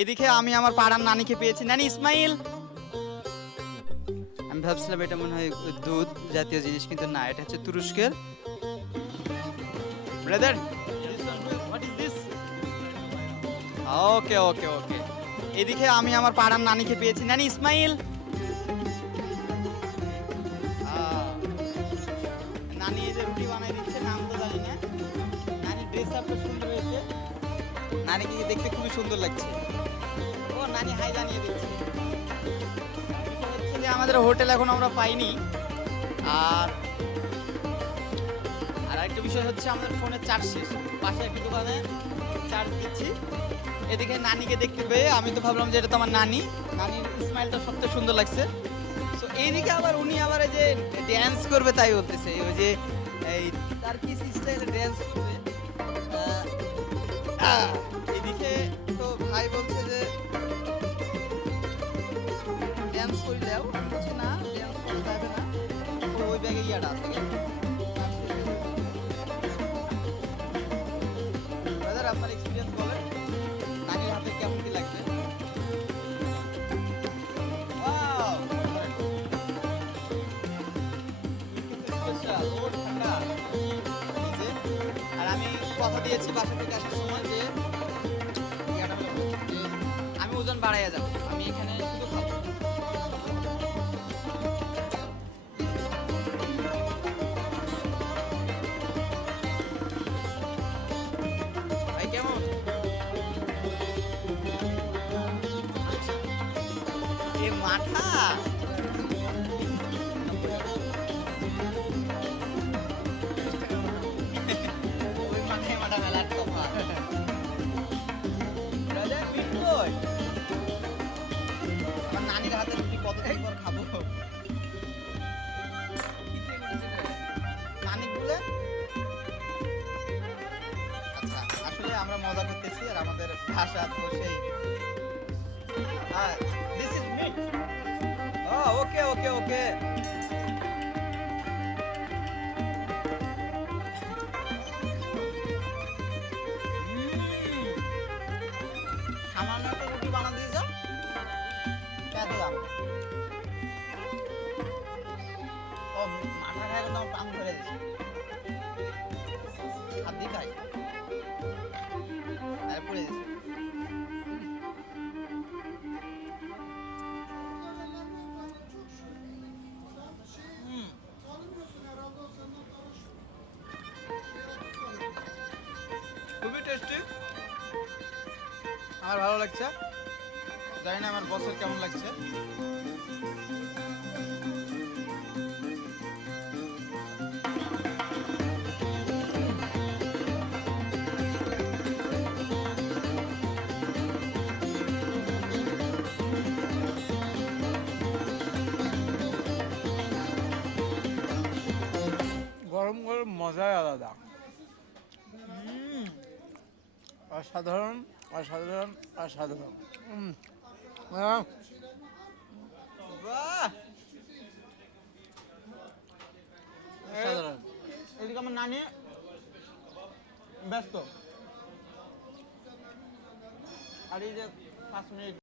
এদিকে আমি আমার পাড়ার নানিকে পেয়েছি। নানি ইসমাইল। আমি ভাবছিলাম এটা মনে হয় দুধ জাতীয় জিনিস, কিন্তু না, এটা হচ্ছে তুরস্কের। ব্রাদার ওকে ওকে ওকে এদিকে আমি আমার পাড়ার নানিকে পেয়েছি। নানি ইসমাইল। নানি এই যে রুটি বানাই দিচ্ছে, নাম তো জানি না। নানি ড্রেস আপটা সুন্দর নানিকে দেখতে খুবই সুন্দর লাগছে। ও, নানি, হাই জানিয়ে দিচ্ছে। যে আমাদের হোটেল এখন আমরা পাইনি। আর আর একটা বিষয় হচ্ছে আমাদের ফোনে চার্জ শেষ। পাশে একটি দোকানে চার্জ দিচ্ছি। এদিকে নানিকে দেখতে পেয়ে আমি তো ভাবলাম যে এটা তো আমার নানি। নানির স্মাইলটা সবচেয়ে সুন্দর লাগছে। তো এইদিকে আবার উনি আবার এই যে ড্যান্স করবে তাই বলতেছে। ওই যে, এই তার কি স্টাইলে ড্যান্স করবে? করলেও আমি না যাবে না। ওই ব্যাগে ইয়াটা আছে ব্রাদার আপনার এক্সপিরিয়েন্স বলেন নানির হাতে কেমন কি লাগছে? আর আমি কথা দিয়েছি বাসা থেকে আসার সময় যে, আমি ওজন বাড়াইয়া যাব। আমি এখানে এ মাথা নানির হাতে রুটি কতদিন খাব? নানি বলে? আচ্ছা আসলে আমরা মজা করতেছি আর আমাদের ভাষা দিস ইজ মিট ও ওকে ওকে ওকে সামান্য একটা রুটি ও, মাথা খায় আমার পাম ধরে দিচ্ছে হাত দিয়ে খুবই টেস্টি আমার ভালো লাগছে। জানি না আমার বসের কেমন লাগছে। অসাধারণ অসাধারণ অসাধারণ। এদিকে আমার নানি ব্যস্ত। আর এই যে পাঁচ মিনিট।